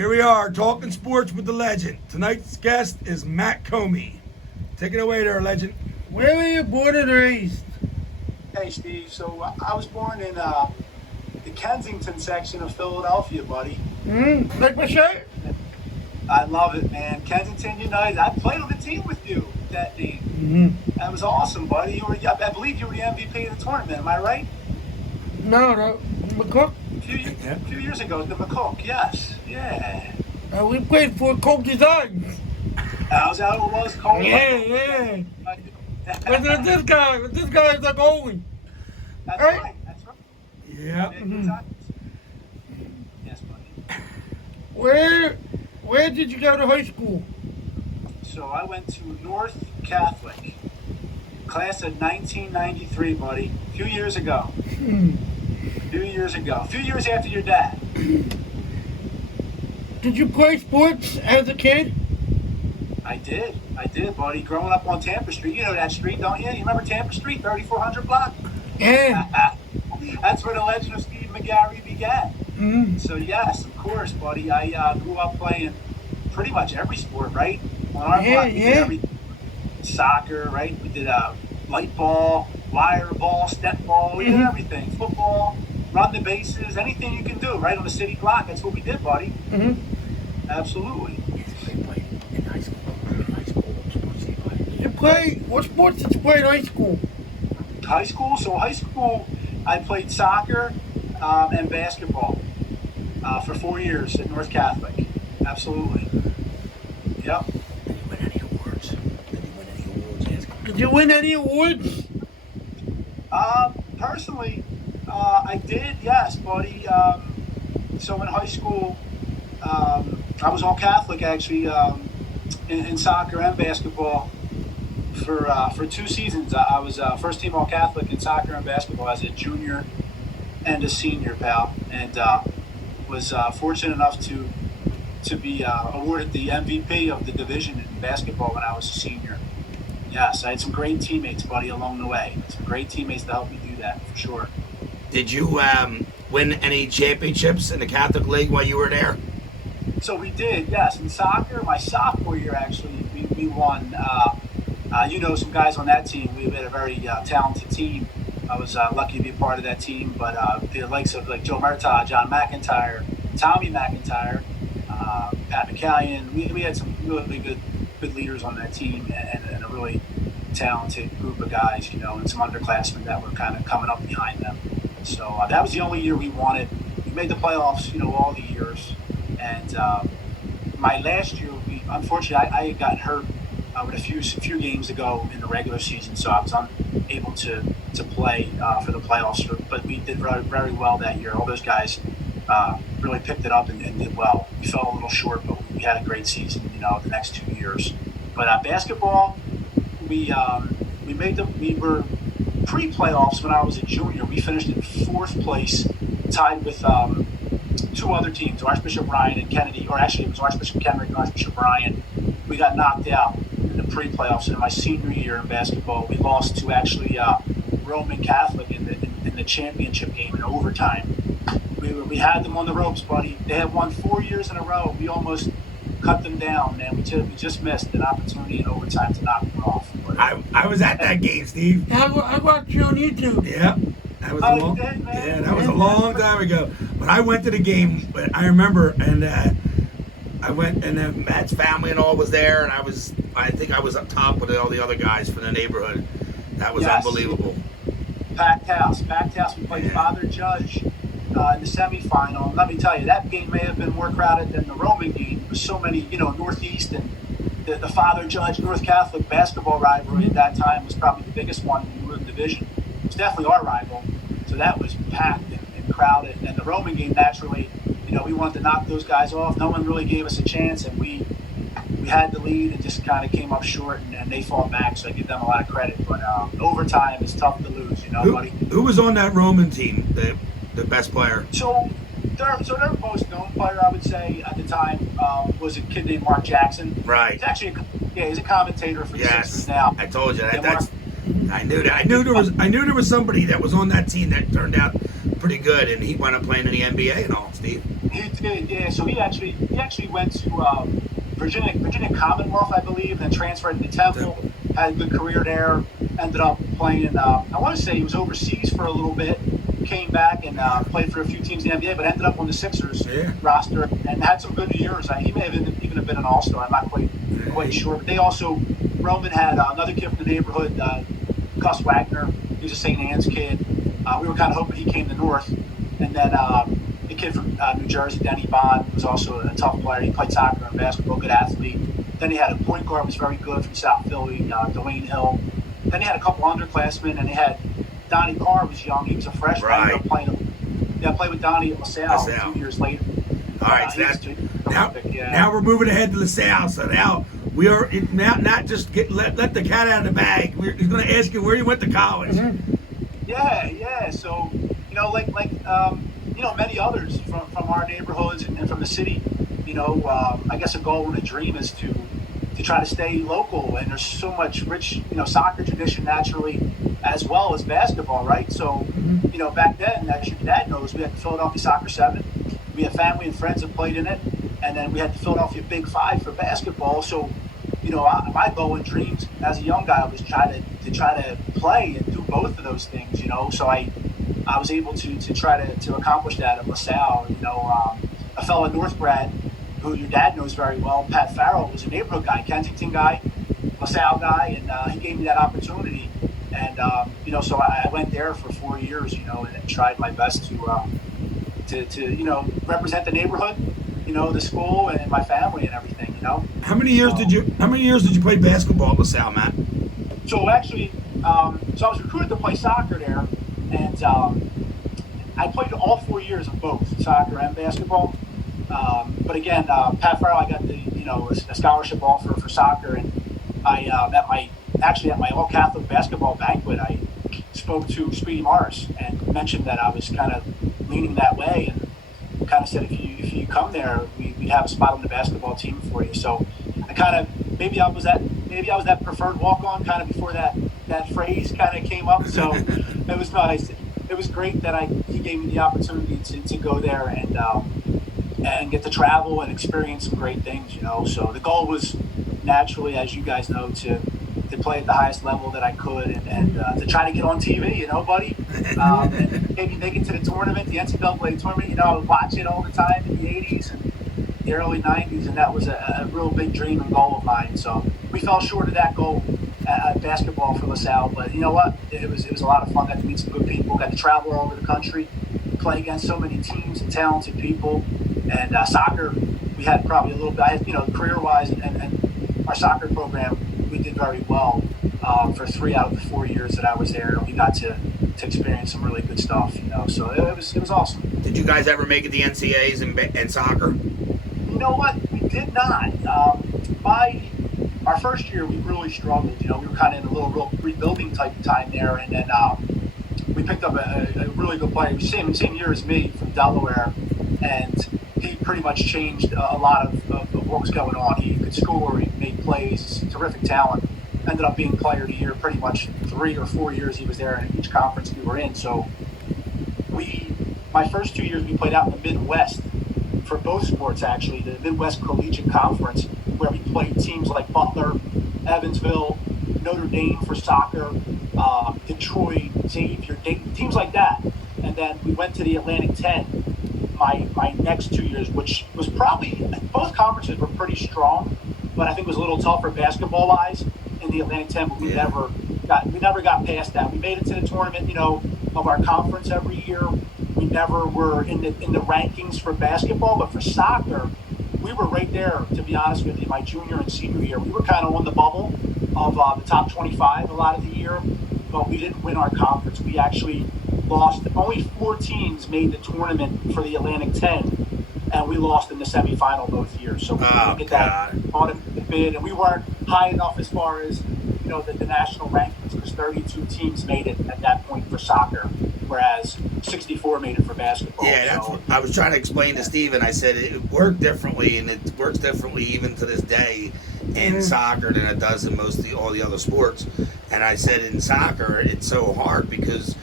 Here we are, talking sports with the legend. Tonight's guest is Matt Comey. Take it away there, legend. Where were you born and raised? Hey, Steve. So I was born in the Kensington section of Philadelphia, buddy. Like my shirt? I love it, man. Kensington United. I played on the team with you that day. That was awesome, buddy. I believe you were the MVP of the tournament. Am I right? No, McCook. A few years ago, the McCook. Yes. Yeah. We played for Coke Designs. Was that who it was? Cole? Yeah. But this guy is the goalie. That's Right? right. That's right. Yeah. Good times. Yes, buddy. Where did you go to high school? So I went to North Catholic, class of 1993, buddy. A few years ago. A few years after your dad. Did you play sports as a kid? I did, buddy. Growing up on Tampa Street, you know that street, don't you? You remember Tampa Street, 3400 block? Yeah. That's where the legend of Steve McGarry began. So yes, of course, buddy. I grew up playing pretty much every sport, right? On our block, we did soccer, right? We did light ball, wire ball, step ball. We did everything. Football, run the bases, anything you can do, right? On the city block. That's what we did, buddy. Absolutely. What sports did you play in high school? High school, I played soccer and basketball for 4 years at North Catholic. Absolutely. Yep. Did you win any awards? Personally, I did, yes, buddy. So in high school, I was all Catholic, actually, in soccer and basketball. For 2 seasons, I was first team All-Catholic in soccer and basketball as a junior and a senior, pal, and was fortunate enough to be awarded the MVP of the division in basketball when I was a senior. Yes, I had some great teammates, buddy, along the way. Some great teammates to help me do that, for sure. Did you win any championships in the Catholic League while you were there? So we did, yes. In soccer, my sophomore year, actually, we won. Some guys on that team. We had a very talented team. I was lucky to be a part of that team, but the likes of like Joe Murtaugh, John McIntyre, Tommy McIntyre, Pat McCallion, we had some really good leaders on that team and a really talented group of guys, and some underclassmen that were kind of coming up behind them. So that was the only year we won it. We made the playoffs, all the years. And my last year, unfortunately, I had gotten hurt with a few games to go in the regular season, so I was unable to play for the playoffs. But we did very, very well that year. All those guys really picked it up and did well. We fell a little short, but we had a great season, the next 2 years. But basketball, we were pre-playoffs when I was a junior. We finished in 4th place, tied with 2 other teams, Archbishop Ryan and Kennedy, or actually it was Archbishop Kennedy and Archbishop Ryan. We got knocked out in the pre-playoffs. In my senior year in basketball, we lost to actually Roman Catholic in the championship game in overtime. We had them on the ropes, buddy. They had won 4 years in a row. We almost cut them down, man. We just missed an opportunity in overtime to knock them off. But, I was at that game, Steve. I watched you on YouTube. Yeah. That was that was a long time ago. But I went to the game. I remember, and I went, and then Matt's family and all was there, and I think I was up top with all the other guys from the neighborhood. That was unbelievable. Packed house. We played Father Judge in the semifinal. And let me tell you, that game may have been more crowded than the Roman game. There was so many, Northeast and the Father Judge North Catholic basketball rivalry at that time was probably the biggest one in the division. It was definitely our rival. So that was packed and crowded. And the Roman game, naturally, we wanted to knock those guys off. No one really gave us a chance, and we had the lead and just kind of came up short, and they fought back, so I give them a lot of credit. But overtime is tough to lose, buddy. Who was on that Roman team, the best player? So their most known player, I would say, at the time was a kid named Mark Jackson. Right. He's actually he's a commentator for the Sixers now. I told you that. I knew that. I knew there was somebody that was on that team that turned out pretty good, and he wound up playing in the NBA and all, Steve. He did, yeah. So he actually went to Virginia Commonwealth, I believe, then transferred to Temple. Had a good career there. Ended up playing. I want to say he was overseas for a little bit. Came back and played for a few teams in the NBA, but ended up on the Sixers roster and had some good years. He may have even been an All-Star. I'm not quite sure. But they also Roman had another kid from the neighborhood, Gus Wagner. He was a St. Anne's kid. We were kind of hoping he came to North, and then the kid from New Jersey, Denny Bond, was also a tough player. He played soccer and basketball, good athlete. Then he had a point guard, was very good from South Philly, Dwayne Hill. Then he had a couple underclassmen, and they had Donnie Carr was young. He was a freshman. Right. I ended up playing with Donnie at LaSalle 2 years later. All right, so now we're moving ahead to LaSalle. So now we are now not just let the cat out of the bag. He's going to ask you where you went to college. Mm-hmm. Yeah. So like many others from our neighborhoods and from the city. I guess a goal and a dream is to try to stay local. And there's so much rich soccer tradition naturally, as well as basketball, right? So back then, as your dad knows, we had the Philadelphia Soccer 7. We had family and friends that played in it, and then we had the Philadelphia Big 5 for basketball. So, my goal and dreams as a young guy was try to play and do both of those things. So I was able to try to accomplish that at LaSalle. A fellow North grad who your dad knows very well, Pat Farrell, was a neighborhood guy, Kensington guy, LaSalle guy, and he gave me that opportunity. And so I went there for 4 years, and tried my best to represent the neighborhood, the school and my family and everything. How many years did you play basketball at LaSalle, Matt? So actually, I was recruited to play soccer there, and I played all 4 years of both soccer and basketball. But again, Pat Farrell, I got a scholarship offer for soccer, and I at my all Catholic basketball banquet, I spoke to Speedy Morris and mentioned that I was kind of leaning that way, and kind of said if you come there, we have a spot on the basketball team for you. So I kind of maybe I was that preferred walk on kind of before that phrase kind of came up. So it was nice. It was great that he gave me the opportunity to go there and get to travel and experience some great things. So the goal was naturally, as you guys know, to play at the highest level that I could and to try to get on TV, buddy. And maybe make it to the tournament, the NCAA tournament. I would watch it all the time in the 80s and the early 90s, and that was a real big dream and goal of mine. So we fell short of that goal at basketball for LaSalle, but you know what? It was a lot of fun. Got to meet some good people, got to travel all over the country, play against so many teams and talented people. And soccer, we had probably a little bit, career-wise and our soccer program, we did very well for 3 out of the 4 years that I was there. We got to experience some really good stuff, So it was awesome. Did you guys ever make it the NCAAs in soccer? You know what? We did not. Our first year, we really struggled. We were kind of in a real rebuilding type of time there, and then we picked up a really good player, same year as me from Delaware, and he pretty much changed a lot of what was going on. He could score, he made plays, terrific talent. Ended up being player of the year pretty much 3 or 4 years he was there in each conference we were in. So my first 2 years we played out in the Midwest for both sports, actually, the Midwest Collegiate Conference, where we played teams like Butler, Evansville, Notre Dame for soccer, Detroit, Xavier, Dayton, teams like that. And then we went to the Atlantic 10 my next 2 years, which was probably, both conferences were pretty strong, but I think it was a little tougher basketball-wise in the Atlantic 10, but we never got past that. We made it to the tournament, of our conference every year. We never were in the rankings for basketball, but for soccer, we were right there, to be honest with you, my junior and senior year. We were kind of on the bubble of the top 25 a lot of the year, but we didn't win our conference. We actually lost. Only 4 teams made the tournament for the Atlantic 10, and we lost in the semifinal both years. So we didn't get that automatic bid, and we weren't high enough as far as the national rankings, because 32 teams made it at that point for soccer, whereas 64 made it for basketball. Yeah, that's what I was trying to explain to Steven. I said it worked differently, and it works differently even to this day in soccer than it does in all the other sports. And I said in soccer, it's so hard because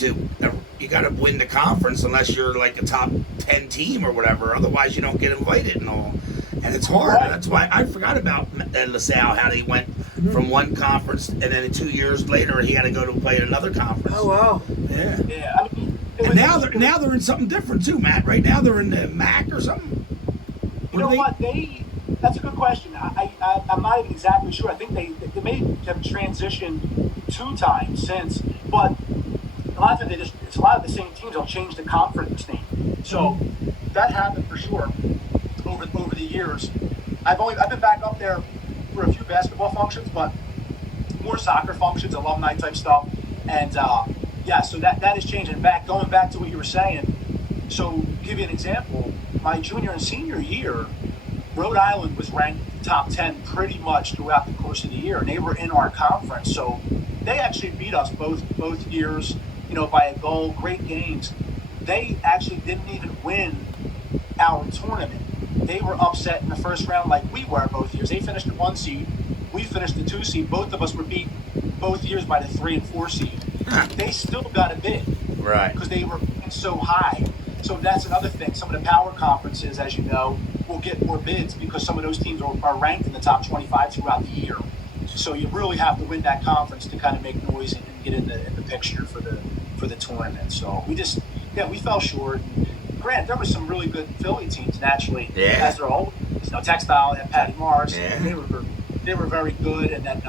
you got to win the conference unless you're like a top 10 team or whatever. Otherwise, you don't get invited and all. And it's hard. Right. That's why I forgot about LaSalle, how he went from one conference and then 2 years later he had to go to play in another conference. Oh wow. Yeah. Yeah, I mean, And now they're in something different too, Matt. Right now they're in the MAC or something. you know what? That's a good question. I'm not even exactly sure. I think they may have transitioned 2 times since, but a lot of times it's a lot of the same teams. They'll change the conference name. So that happened for sure over the years. I've been back up there for a few basketball functions, but more soccer functions, alumni type stuff, and yeah. So that is changing. Going back to what you were saying. So give you an example. My junior and senior year, Rhode Island was ranked top 10 pretty much throughout the course of the year, and they were in our conference. So they actually beat us both years, by a goal. Great games. They actually didn't even win our tournament. They were upset in the first round like we were both years. They finished the 1 seed. We finished the 2 seed. Both of us were beat both years by the 3 and 4 seed. They still got a bid. Right. Because they were so high. So that's another thing. Some of the power conferences, as you know, will get more bids because some of those teams are ranked in the top 25 throughout the year. So you really have to win that conference to kind of make noise and get in the picture for the tournament. So we fell short. Grant, there were some really good Philly teams naturally. Yeah. As they're always, Textile had Patty Morris. Yeah. They were very good. And then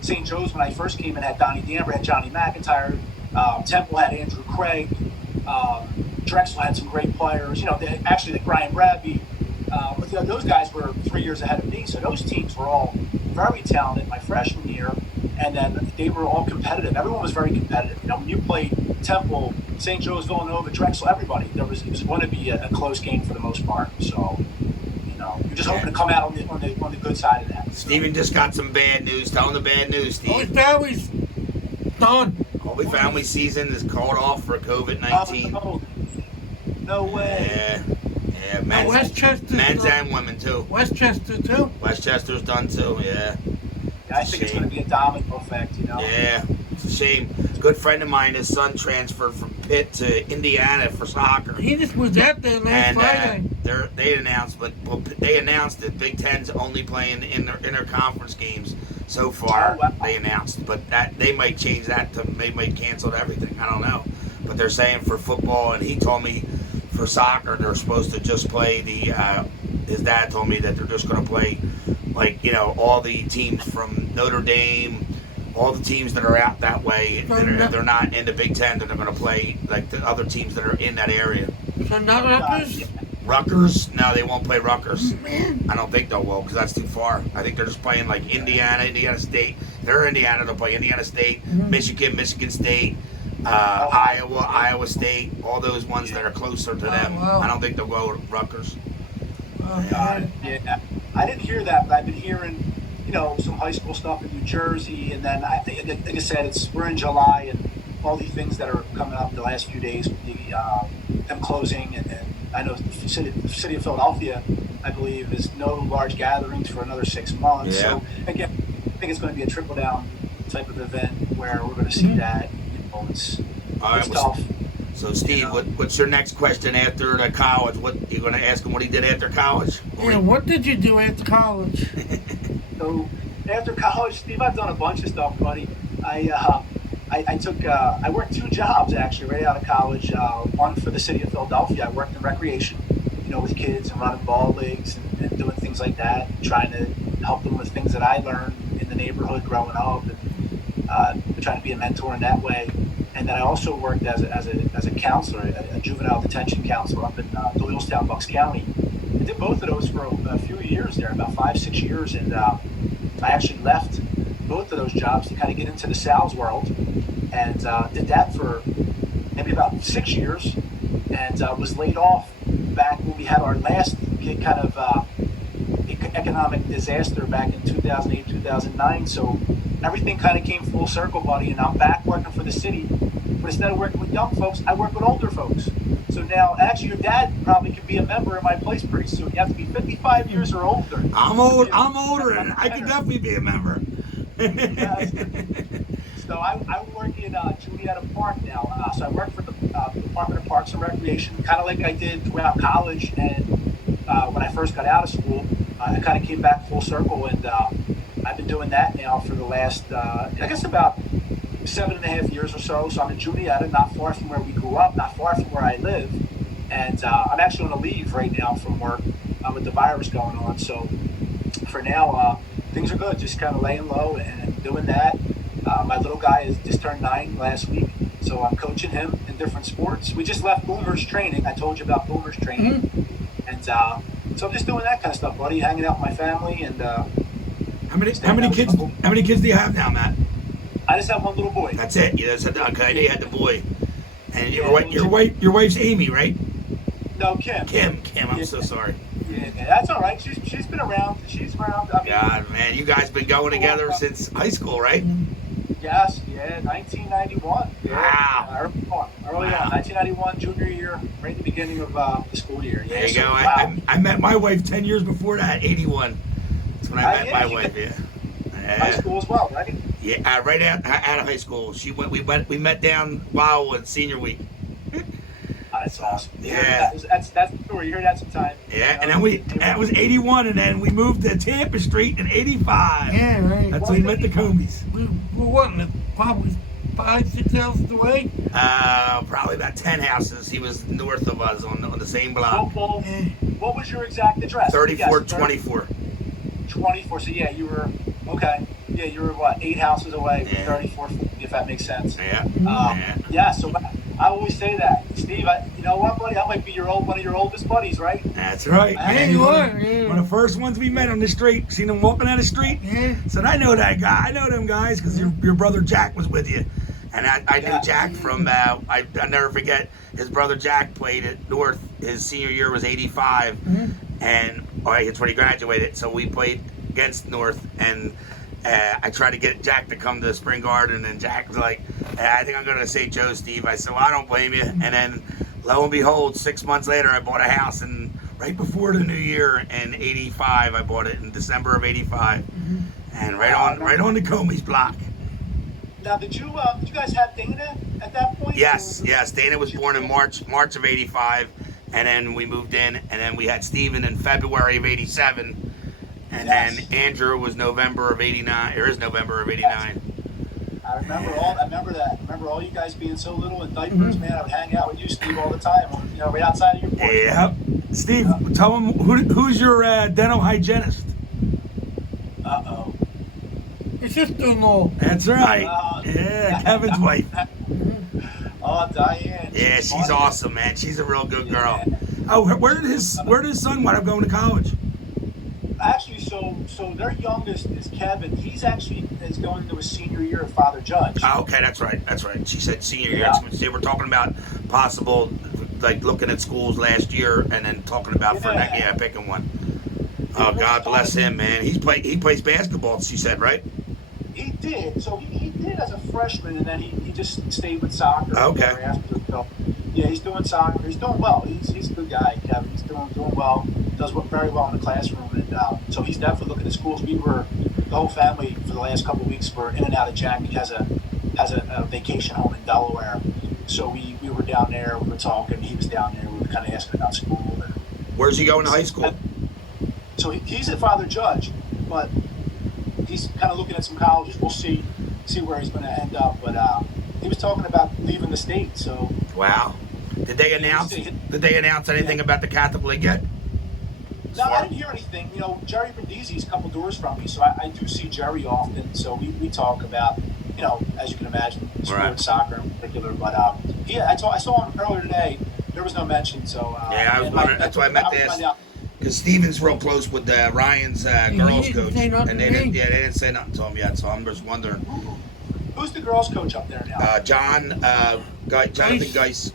St. Joe's, when I first came in, had Donnie Danver, had Johnny McIntyre. Temple had Andrew Craig. Drexel had some great players. Actually, like Brian Bradby. But those guys were 3 years ahead of me. So those teams were all very talented my freshman year. And then they were all competitive. Everyone was very competitive. When you played Temple, St. Joe's, Villanova, Drexel, everybody, it was going to be a close game for the most part. So, you're just hoping to come out on the good side of that. Steven just got some bad news. Tell him the bad news, Holy Steve. family's done. Holy Family season is called off for COVID-19. No way. Yeah, men's, Westchester's men's done. and women too. Westchester too. Westchester's done too, yeah. I think it's going to be a domino effect, Yeah, it's a shame. A good friend of mine, his son transferred from Pitt to Indiana for soccer. He just was out there last Friday. They announced that Big Ten's only playing in their conference games so far. Oh, wow. They announced, but that they might change that they might cancel everything. I don't know, but they're saying for football, and he told me for soccer they're supposed to just play his dad told me that they're just going to play all the teams from Notre Dame, all the teams that are out that way. They're not in the Big Ten. They're going to play like the other teams that are in that area. So not Rutgers? Rutgers? No, they won't play Rutgers. I don't think they will because that's too far. I think they're just playing like Indiana, Indiana State. They're Indiana. They'll play Indiana State, Michigan, Michigan State, Iowa, Iowa State. All those ones that are closer to them. Wow. I don't think they'll go to Rutgers. Yeah, I didn't hear that, but I've been hearing, some high school stuff in New Jersey, and then like I said, we're in July, and all these things that are coming up the last few days with them closing, and I know the city of Philadelphia, I believe, is no large gatherings for another 6 months. Yeah. So again, I think it's going to be a trickle down type of event where we're going to see that. It's tough. So, Steve, what's your next question after the college? What you going to ask him what he did after college? Yeah, what did you do after college? So, after college, Steve, I've done a bunch of stuff, buddy. I worked 2 jobs, actually, right out of college. One for the city of Philadelphia. I worked in recreation, with kids and running ball leagues and doing things like that, trying to help them with things that I learned in the neighborhood growing up, and trying to be a mentor in that way. And then I also worked as a counselor, a juvenile detention counselor up in Doylestown, Bucks County. I did both of those for a few years there, about 5-6 years, and I actually left both of those jobs to kind of get into the sales world, and did that for maybe about 6 years, and was laid off back when we had our last kind of economic disaster back in 2008, 2009. So everything kind of came full circle, buddy, and I'm back working for the city. But instead of working with young folks, I work with older folks. So now, actually, your dad probably could be a member in my place pretty soon. You have to be 55 years or older. I'm older, and I can definitely be a member. So So I work in Julietta Park now. So I work for the Department of Parks and Recreation, kind of like I did throughout college and when I first got out of school. I kind of came back full circle, and I've been doing that now for the last, I guess, about 7.5 years or so. So I'm in Julietta, not far from where we grew up, not far from where I live. And I'm actually on a leave right now from work with the virus going on. So for now, things are good, just kind of laying low and doing that. My little guy has just turned 9 last week, so I'm coaching him in different sports. We just left Boomer's training. I told you about Boomer's training. And so I'm just doing that kind of stuff, buddy, hanging out with my family. And how many kids do you have now, Matt? I just have one little boy. That's it. You just had okay, I know you had the boy. And your wife's Amy, right? No, Kim. Kim, I'm so sorry. Yeah, that's all right. She's been around. She's around. I mean, God, man, you guys been going together since high school, right? Yes, 1991. Yeah, Wow. Early on, 1991, junior year, right in the beginning of the school year. Yeah, There you so, go. Wow. I met my wife 10 years before that, 81. That's when I met my wife. High school as well, right? Yeah, right out of high school. We met down Wildwood senior week. That's awesome. Yeah. That's the story. You heard that sometime. Yeah, and then that was 81, and then we moved to Tampa Street in 85. Yeah, right. That's when we met the Comeys. We what? Probably 5-6 houses away. Probably about 10 houses. He was north of us on the same block. What was your exact address? 3424. 24. So yeah, you were okay. Yeah, you were what? 8 houses away from Yeah. 34, if that makes sense. Yeah. Yeah. So I always say that, Steve. You know what, buddy? I might be one of your oldest buddies, right? That's right. Yeah, you are. Yeah. One of the first ones we met on the street. Seen him walking down the street. Yeah. Said, I know that guy. I know them guys because your brother Jack was with you. And I knew Jack from, I'll never forget, his brother Jack played at North. His senior year was 85. And that's when he graduated. So we played against North. And I tried to get Jack to come to the Spring Garden. And Jack was like, I think I'm going to St. Joe, Steve. I said, well, I don't blame you. And then lo and behold, 6 months later, I bought a house. And right before the new year in 85, I bought it in December of 85. And right on the Comey's block. Now, did you guys have Dana at that point? Yes. Dana was born in March of 85, and then we moved in, and then we had Steven in February of 87, and then Andrew was November of 89, or is November of 89. I remember that. I remember all you guys being so little in diapers, man. I would hang out with you, Steve, all the time, right outside of your porch. Yeah. Steve, tell him who's your dental hygienist. Uh-oh. Your sister-in-law. That's right. Kevin's wife. Oh, Diane. Yeah, she's awesome, man. She's a real good girl. Oh, where did his son wind up going to college? Actually, so their youngest is Kevin. He's actually is going into his senior year at Father Judge. Oh, okay, that's right. She said senior year. Yeah. They were talking about possible, like looking at schools last year and then talking about picking one. Oh, God bless him, man. He plays basketball. She said, right? He did. So he did as a freshman, and then he just stayed with soccer. Okay. After. So, yeah, he's doing soccer. He's doing well. He's a good guy, Kevin. He's doing well. Does work very well in the classroom, and so he's definitely looking at schools. The whole family for the last couple of weeks were in and out of Jack. He has a vacation home in Delaware, so we were down there. We were talking. He was down there. We were kind of asking about school. And, Where's he going to high school? so he's at Father Judge, but he's kind of looking at some colleges. We'll see where he's going to end up. But he was talking about leaving the state. So wow. Did they announce anything about the Catholic League yet? No, I didn't hear anything. Jerry Brindisi is a couple doors from me, so I do see Jerry often. So we talk about, as you can imagine, sports, soccer in particular. But I saw him earlier today. There was no mention. So I was wondering. That's why I meant to ask. Because Steven's real close with Ryan's girls coach, and they didn't say nothing to him yet. So I'm just wondering. Who's the girls coach up there now? Jonathan Geis.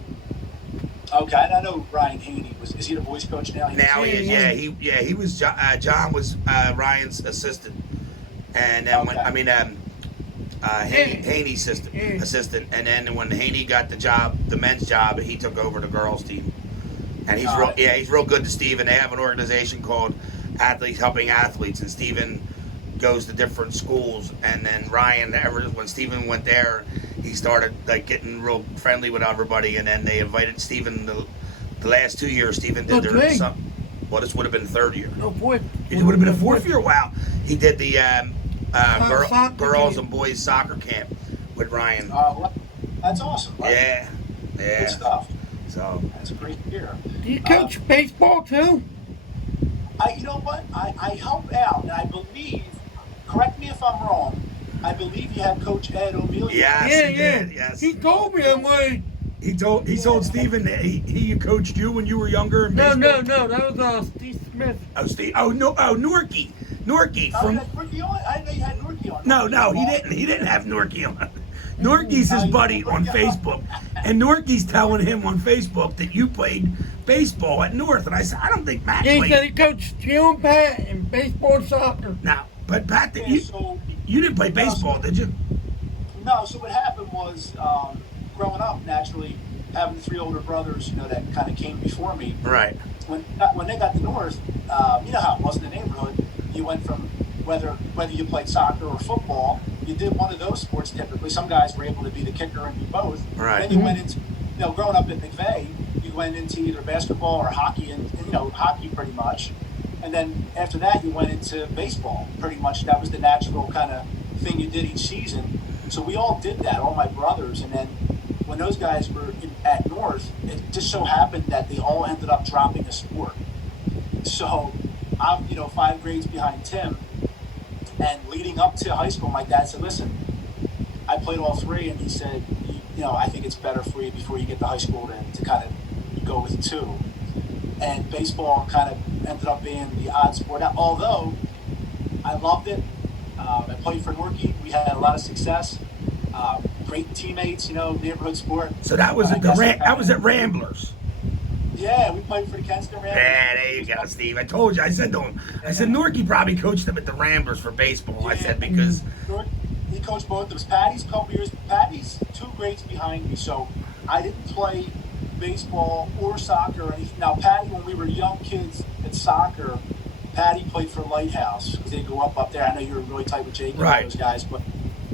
Okay, and I know Ryan Haney. Is he the boys coach now? Now he is. Yeah, he was. John was Ryan's assistant, and then Haney's assistant, and then when Haney got the men's job, he took over the girls team. And he's real good to Steven. They have an organization called Athletes Helping Athletes, and Steven goes to different schools, and then Ryan, when Steven went there, he started like getting real friendly with everybody, and then they invited Steven the last 2 years. Steven did well, this would have been the third year. No, fourth. It would have been a fourth year. Wow, he did the girls and boys soccer camp with Ryan. Well, that's awesome. Right? Yeah, Good stuff. So that's great to hear. Do you coach baseball too? You know what? I help out, and I believe. Correct me if I'm wrong. I believe you had Coach Ed O'Melia. Yes, Yeah, he did. Yes. He told me I'm like. He told Steven that he coached you when you were younger in No, baseball. That was Steve Smith. Norky from. Norky on? I didn't know you had Norky on. No, he didn't. He didn't have Norky on. Norky's his buddy on Facebook, and Norky's telling him on Facebook that you played baseball at North, and I said I don't think Matt Yeah, he played. said he coached you and Pat in baseball and soccer. No, but Pat, Yeah, you didn't play baseball, did you? No. So what happened was, growing up, naturally having 3 older brothers, that kind of came before me. Right. When they got to North, you know how it was in the neighborhood. You went from whether you played soccer or football, you did one of those sports typically. Some guys were able to be the kicker and do both. Right. Then you went into, growing up at McVeigh, you went into either basketball or hockey, and hockey pretty much. And then after that, you went into baseball pretty much. That was the natural kind of thing you did each season. So we all did that, all my brothers. And then when those guys were at North, it just so happened that they all ended up dropping a sport. So I'm, 5 grades behind Tim. And leading up to high school, my dad said, listen, I played all 3. And he said, I think it's better for you before you get to high school to kind of go with 2. And baseball kind of ended up being the odd sport. Now, although I loved it, I played for Norky. We had a lot of success. Great teammates, neighborhood sport. So that was at Ramblers. Yeah, we played for the Kenston Ramblers. Yeah, there you go, Steve. I told you. I said to him, Norky probably coached him at the Ramblers for baseball. Yeah. I said because He coached both of us. Patty's a couple years. Patty's 2 grades behind me, so I didn't play baseball or soccer or anything. Now, Patty, when we were young kids at soccer, Patty played for Lighthouse because they grew up there. I know you were really tight with Jake and all those guys, but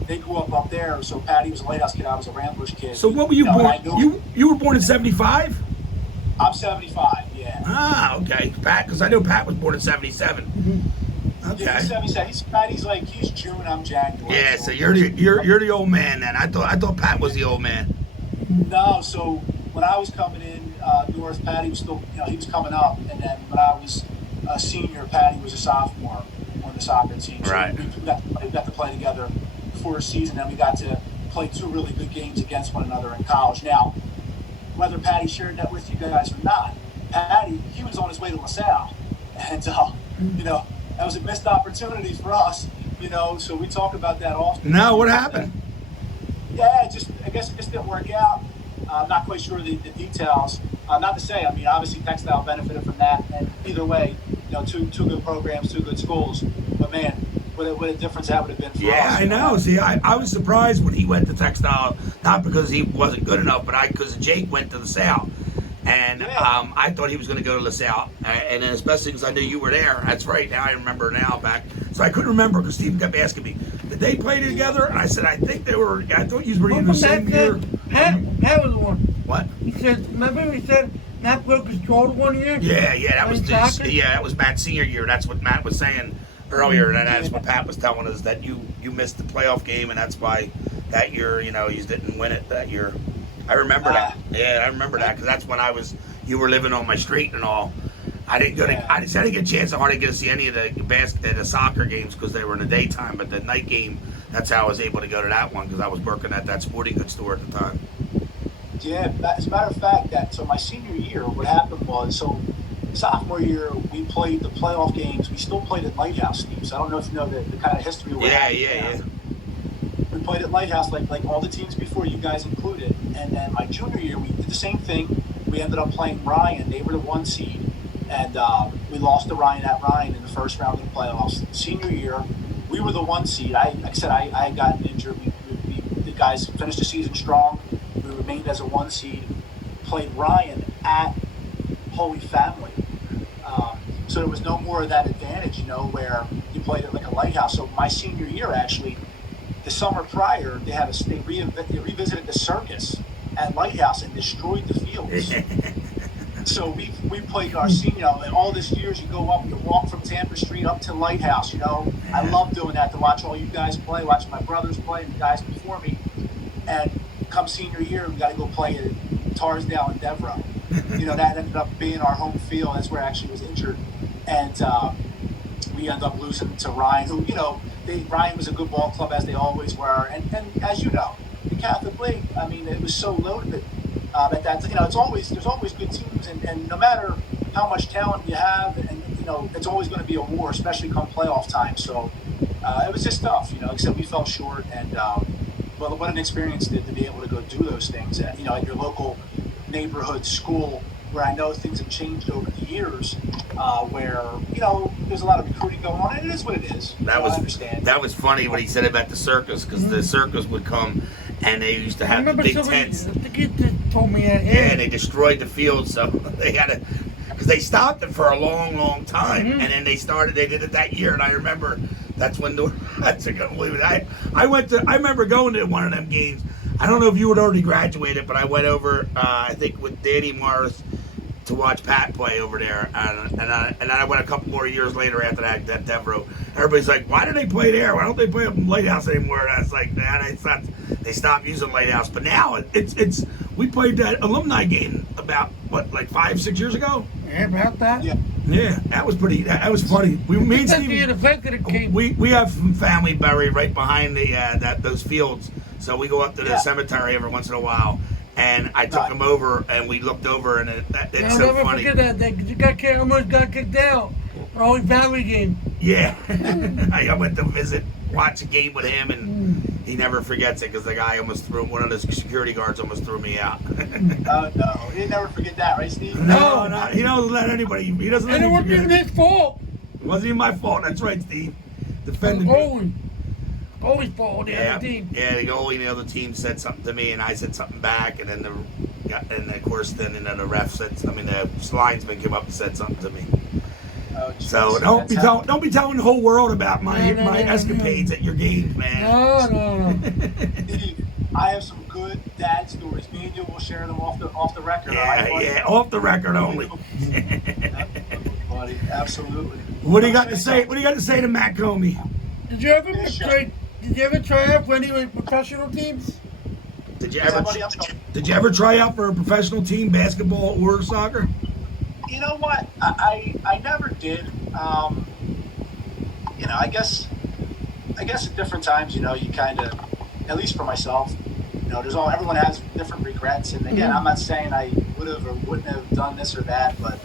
they grew up there. So Patty was a Lighthouse kid. I was a Ramblers kid. So what were you born? You were born in '75. I'm 75. Yeah. Ah, okay, Pat. Because I know Pat was born in '77. Mm-hmm. Okay. Yeah, he's 77. Patty's he's June. I'm January. Yeah. So you're the old man then. I thought Pat was the old man. No. So when I was coming in North, Patty was still, he was coming up, and then when I was a senior, Patty was a sophomore on the soccer team. So Right. we got to play together for a season, and we got to play 2 really good games against one another in college. Now, whether Patty shared that with you guys or not, Patty, he was on his way to LaSalle, and that was a missed opportunity for us. So we talk about that often. No, what happened? Yeah, I guess it just didn't work out. I'm not quite sure the details. Not to say, obviously Textile benefited from that, and either way, 2 good programs, 2 good schools. But man, what a difference that would have been for us. Yeah, I know. See, I was surprised when he went to Textile, not because he wasn't good enough, but because Jake went to LaSalle. And I thought he was going to go to LaSalle, and then especially because I knew you were there. That's right. Now I remember back. So I couldn't remember because Steve kept asking me, did they play together? And I said, I think they were. I thought you were in the same year. Pat was the one. What? He said, remember he said Matt broke his shoulder 1 year? Yeah, that was Matt's senior year. That's what Matt was saying earlier, and that's what Pat was telling us, that you missed the playoff game, and that's why that year, you didn't win it that year. I remember that. Yeah, I remember that because that's when you were living on my street and all. I didn't get a chance to hardly get to see any of the soccer games because they were in the daytime. But the night game, that's how I was able to go to that one because I was working at that sporting goods store at the time. Yeah, as a matter of fact, so my senior year, what happened was, sophomore year, we played the playoff games. We still played at Lighthouse, Steve. So I don't know if you know the kind of history. Yeah. We played at Lighthouse like all the teams before, you guys included. And then my junior year, we did the same thing. We ended up playing Ryan. They were the 1 seed. And we lost to Ryan at Ryan in the first round of the playoffs. Senior year, we were the 1 seed. Like I said, I had gotten injured. The guys finished the season strong. We remained as a 1 seed. Played Ryan at Holy Family. So there was no more of that advantage, where you played at like a lighthouse. So my senior year, actually, the summer prior, they revisited the circus at Lighthouse and destroyed the fields. So we played our senior, and all this years you go up, you walk from Tampa Street up to Lighthouse. I love doing that, to watch all you guys play, watch my brothers play, and the guys before me. And come senior year, we got to go play at Tarsdale and Devereaux. That ended up being our home field. That's where I actually was injured, and we ended up losing to Ryan, who Ryan was a good ball club, as they always were, and as you know, the Catholic League, I mean, it was so loaded at that. There's always good teams, and no matter how much talent you have, and it's always going to be a war, especially come playoff time. So it was just tough, except we fell short, and well, what an experience to be able to go do those things at your local neighborhood school, where I know things have changed over the years, where there's a lot of recruiting going on, and it is what it is. I understand. That was funny what he said about the circus, because the circus would come and they used to have the big tents. The kid that told me that. Yeah, and they destroyed the field, so they had to, because they stopped it for a long, long time, and then they did it that year, and I remember that's when that's a good believe it. I remember going to one of them games. I don't know if you had already graduated, but I went over, I think with Danny Morris, to watch Pat play over there, and I went a couple more years later after that Devereaux. Everybody's like, why do they play there? Why don't they play up in Lighthouse anymore? And I was like, man, they stopped using Lighthouse. But now it's we played that alumni game about like 5-6 years ago. Yeah, about that. Yeah, that was pretty. That was funny. We have some family buried right behind those fields, so we go up to the cemetery every once in a while. And I took him over, and we looked over, and it's I'll so never funny. forget that. You almost got kicked out. Our own family game. Yeah, I went to watch a game with him, and he never forgets it, because the guy one of the security guards almost threw me out. Oh no, he'd never forget that, right, Steve? No, he doesn't let anybody. He doesn't. And it wasn't even his fault. It wasn't even my fault. That's right, Steve. Defended me. Always fault the other team. Yeah, the goalie in the other team said something to me, and I said something back, and then the ref said, the linesman came up and said something to me. Oh, so don't be telling the whole world about my escapades at your games, man. No. Steve, I have some good dad stories. Me and you will share them off the record. Yeah, off the record only. Buddy, absolutely. What do you got to say? What do you got to say to Matt Comey? Did you ever try out for any professional teams? Did you ever try out for a professional team, basketball or soccer? You know what? I never did. I guess at different times, you kind of, at least for myself, everyone has different regrets. And again, I'm not saying I would have or wouldn't have done this or that, but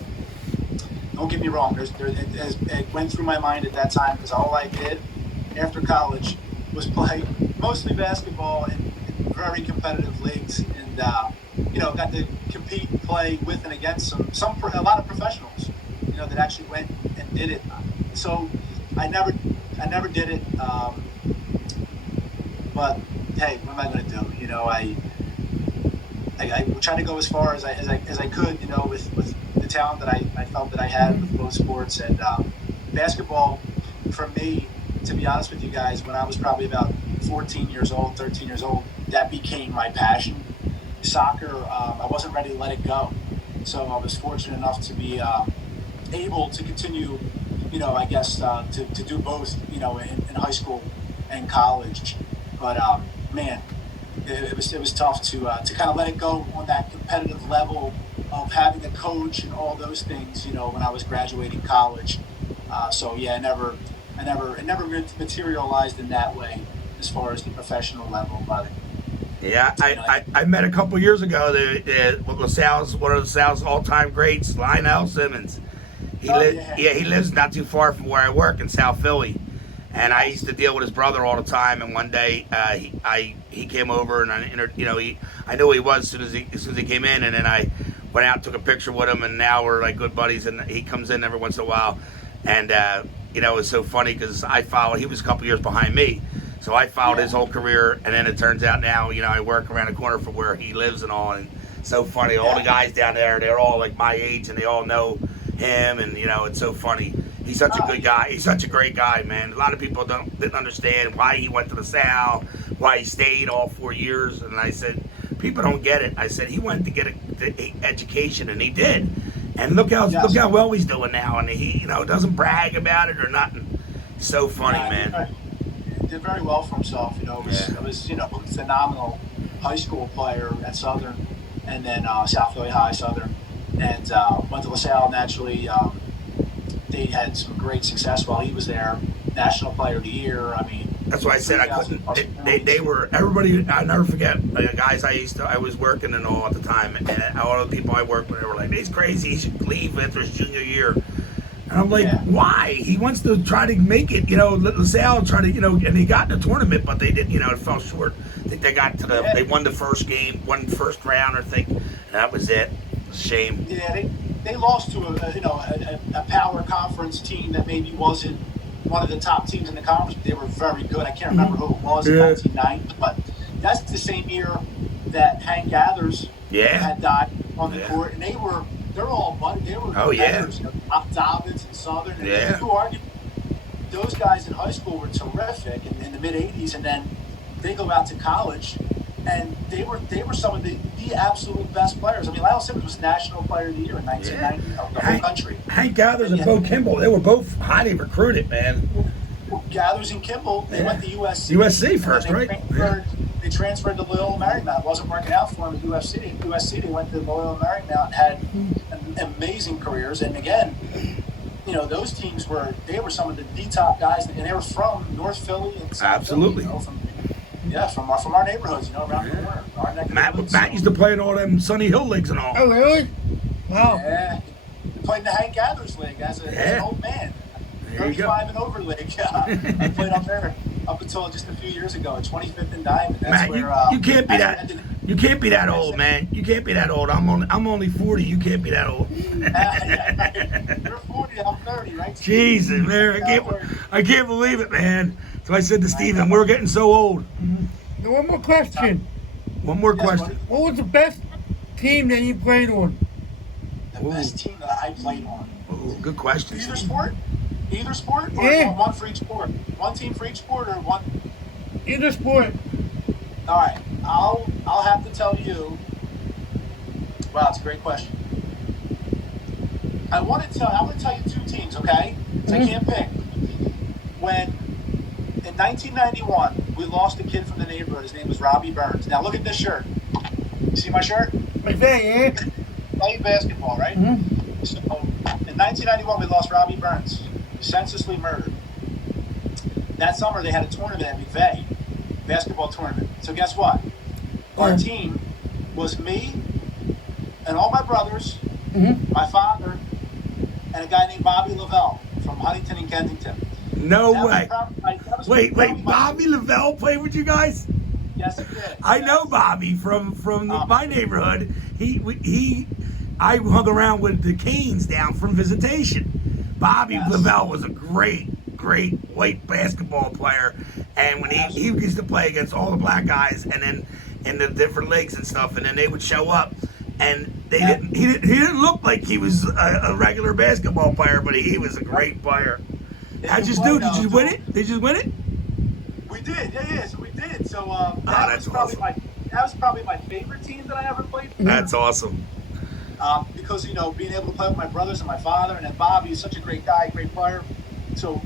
don't get me wrong. It went through my mind at that time, because all I did after college was play mostly basketball in very competitive leagues, and got to compete and play with and against a lot of professionals, that actually went and did it. So I never did it. But hey, what am I going to do? I tried to go as far as I could, with the talent that I felt that I had with both sports. And basketball, for me, to be honest with you guys, when I was probably about 13 years old, that became my passion. Soccer, I wasn't ready to let it go. So I was fortunate enough to be able to continue, to do both, in high school and college. But man, it was tough to kind of let it go on that competitive level of having a coach and all those things, when I was graduating college. So yeah, it never materialized in that way as far as the professional level. But yeah, I met a couple years ago one of LaSalle's all-time greats, Lionel Simmons. He lives not too far from where I work in South Philly, and I used to deal with his brother all the time. And one day he came over, and I knew who he was as soon as he came in, and then I went out and took a picture with him, and now we're like good buddies. And he comes in every once in a while, and it was so funny because he was a couple years behind me. So I followed his whole career, and then it turns out now, I work around the corner from where he lives and all, and so funny. All the guys down there, they're all like my age, and they all know, him, and it's so funny. He's such a good guy. He's such a great guy, man. A lot of people didn't understand why he went to the Sal, why he stayed all 4 years. And I said, people don't get it. I said he went to get an education, and he did. And look how well he's doing now. And he doesn't brag about it or nothing. So funny, man. He did very well for himself. It was phenomenal high school player at Southern, and then South Philly High Southern, and went to LaSalle naturally. They had some great success while he was there. National Player of the Year. I mean, that's why I said I couldn't. They were everybody. I never forget the guys I was working and all at the time, and all the people I worked with. They were like, "He's crazy. He should leave after his junior year." And I'm like, why? He wants to try to make it. LaSalle tried to, and he got in the tournament, but they didn't. It fell short. I think they got to they won the first game, won the first round, I think. And that was it. Shame. Yeah, they lost to a power conference team that maybe wasn't one of the top teams in the conference. But they were very good. I can't remember who it was in 1990, but that's the same year that Hank Gathers had died on the court, and they're all buddy. They were competitors, Davids and Southern. And if you argue, those guys in high school were terrific in the mid '80s, and then they go out to college, and they were some of the absolute best players. I mean, Lyle Simmons was National Player of the Year in 1990, the whole country. Hank Gathers and Bo Kimball, they were both highly recruited, man. Gathers and Kimball, they went to USC. USC first, right? They transferred to Loyola Marymount. It wasn't working out for them at USC. USC, they went to Loyola Marymount and had amazing careers. And again, those teams were some of the top guys, and they were from North Philly and South Absolutely. Philly, from our neighborhoods, around the corner. Our neck of the woods. Matt used to play in all them Sunny Hill leagues and all. Oh, really? Wow. Yeah. He played in the Hank Gathers League as an old man. 35 and over league. I played up there up until just a few years ago at 25th and Diamond. That's Matt, you can't be that. You can't be that old, man. You can't be that old. I'm only 40. You can't be that old. You're 40. I'm 30, right? Jesus, man, I can't believe it, man. So I said to Steven, we're getting so old. One more question. One more question. What was the best team that you played on? The best team that I played on. Oh, good question. Either sport? Or one for each sport? One team for each sport or one? Either sport. All right. I'll have to tell you. Wow, it's a great question. I'm going to tell you two teams, okay? So I can't pick. When in 1991 we lost a kid from the neighborhood. His name was Robbie Burns. Now look at this shirt. You see my shirt? Right there, yeah. Playing basketball, right? Mm-hmm. So in 1991 we lost Robbie Burns, senselessly murdered. That summer they had a tournament at McVeigh, basketball tournament. So guess what? Our team was me and all my brothers, my father, and a guy named Bobby Lavelle from Huntington and Kensington. No way. Wait, Bobby Lavelle played with you guys? Yes, he did. I know Bobby from my neighborhood. I hung around with the Canes down from visitation. Bobby Lavelle was a great white basketball player, and when he used to play against all the black guys, and then in the different leagues and stuff, and then they would show up, and he didn't look like he was a regular basketball player, but he was a great player. How'd you do? Did you win it? Did you win it? We did, yeah. So we did. So that was probably my favorite team that I ever played for. That's awesome. Because being able to play with my brothers and my father, and then Bobby is such a great guy, great player. So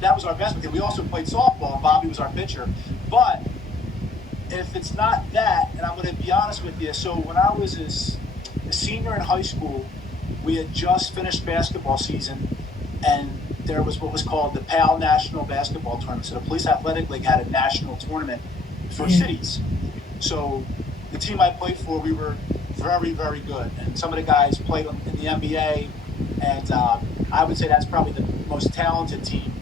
that was our best team. We also played softball, and Bobby was our pitcher. But if it's not that, and I'm going to be honest with you, so when I was a senior in high school, we had just finished basketball season, and there was what was called the PAL National Basketball Tournament. So the Police Athletic League had a national tournament for cities. So the team I played for, we were very, very good. And some of the guys played in the NBA, and I would say that's probably the most talented team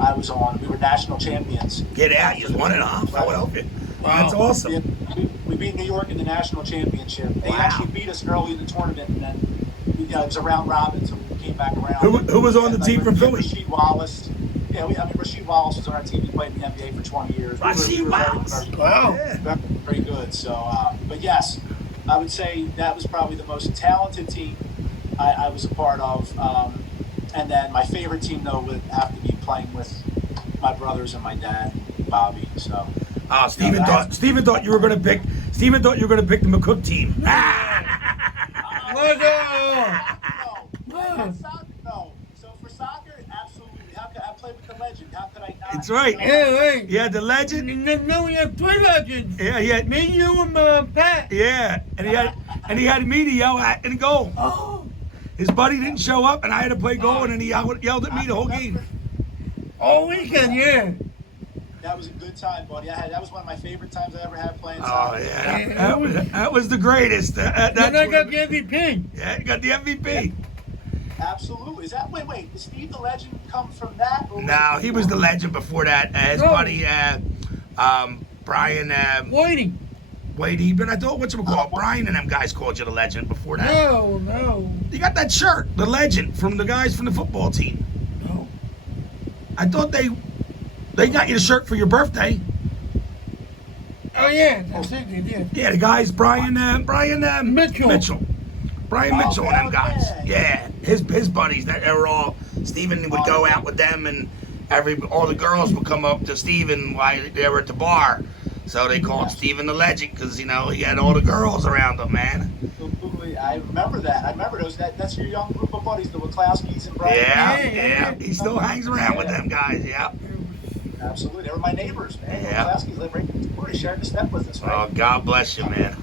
I was on. We were national champions. Get out, you just won it off. Philadelphia. Wow. That's awesome. We beat New York in the national championship. They actually beat us early in the tournament, and then it was a round robin, so we came back around. Who was on the team from Philly? Rasheed Wallace. Yeah, Rasheed Wallace was on our team. He played in the NBA for 20 years. Rasheed Wallace. Wow. Very good. So, but yes, I would say that was probably the most talented team I was a part of. And then my favorite team, though, would have to be playing with my brothers and my dad, Bobby. So. Oh, Steven thought you were gonna pick the McCook team. Let's No. No. So for soccer, absolutely. How could I play with the legend? How could I not? It's right. Hey. Yeah, the legend. No, we have 3 legends. Yeah, he had Me, you, and Pat. Yeah, and he had me to yell at in goal. Oh. His buddy didn't show up, and I had to play goal, and then he yelled at me the whole game. All weekend, yeah. That was a good time, buddy. That was one of my favorite times I ever had playing Oh soccer. yeah, that was the greatest. Then I got the MVP. Yeah, you got the MVP. Absolutely. Is that wait? Did Steve the Legend come from that? No, he was the legend before that. His buddy, Brian. Whitey. Whitey, but I thought whatchamacallit, Brian and them guys called you the legend before that. No. You got that shirt, the legend, from the guys from the football team. No. I thought they got you the shirt for your birthday. Oh yeah, that's it. They did. Yeah, the guys, Brian Mitchell. Brian Mitchell and them guys. Yeah, his buddies. They were all. Steven would go out with them, and all the girls would come up to Steven while they were at the bar. So they called Steven the Legend because he had all the girls around him, man. Absolutely, I remember that. I remember those. That's your young group of buddies, the Wachowskis and Brian. Yeah. He still hangs around with them guys. Yeah. Absolutely, they were my neighbors, man. Yeah. The Wachowskis lived right next door. They shared the step with us, right? Oh, God bless you, man.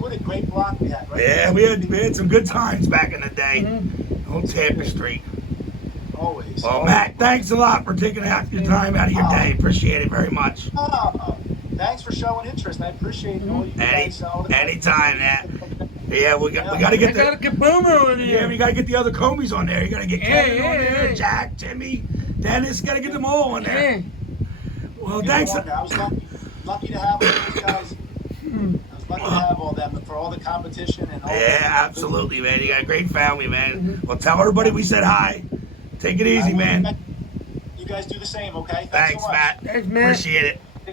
What a great block we had, right? Yeah, we had some good times back in the day on Tampa Street. Always. Well, Matt, thanks a lot for taking out your time out of your day. Appreciate it very much. Thanks for showing interest. I appreciate all you guys. Anytime, man. Yeah, we got to get Boomer on here. Yeah, we got to get the other Comeys on there. You got to get Kevin on there, Jack, Timmy, Dennis. Got to get them all on there. Well, thanks. I was lucky to have all those guys. I was lucky to have all them for all the competition and all. Yeah, absolutely, man. You got a great family, man. Well, tell everybody we said hi. Take it easy, man. You guys do the same, okay? Thanks, so much. Matt. Thanks, Matt. Appreciate it.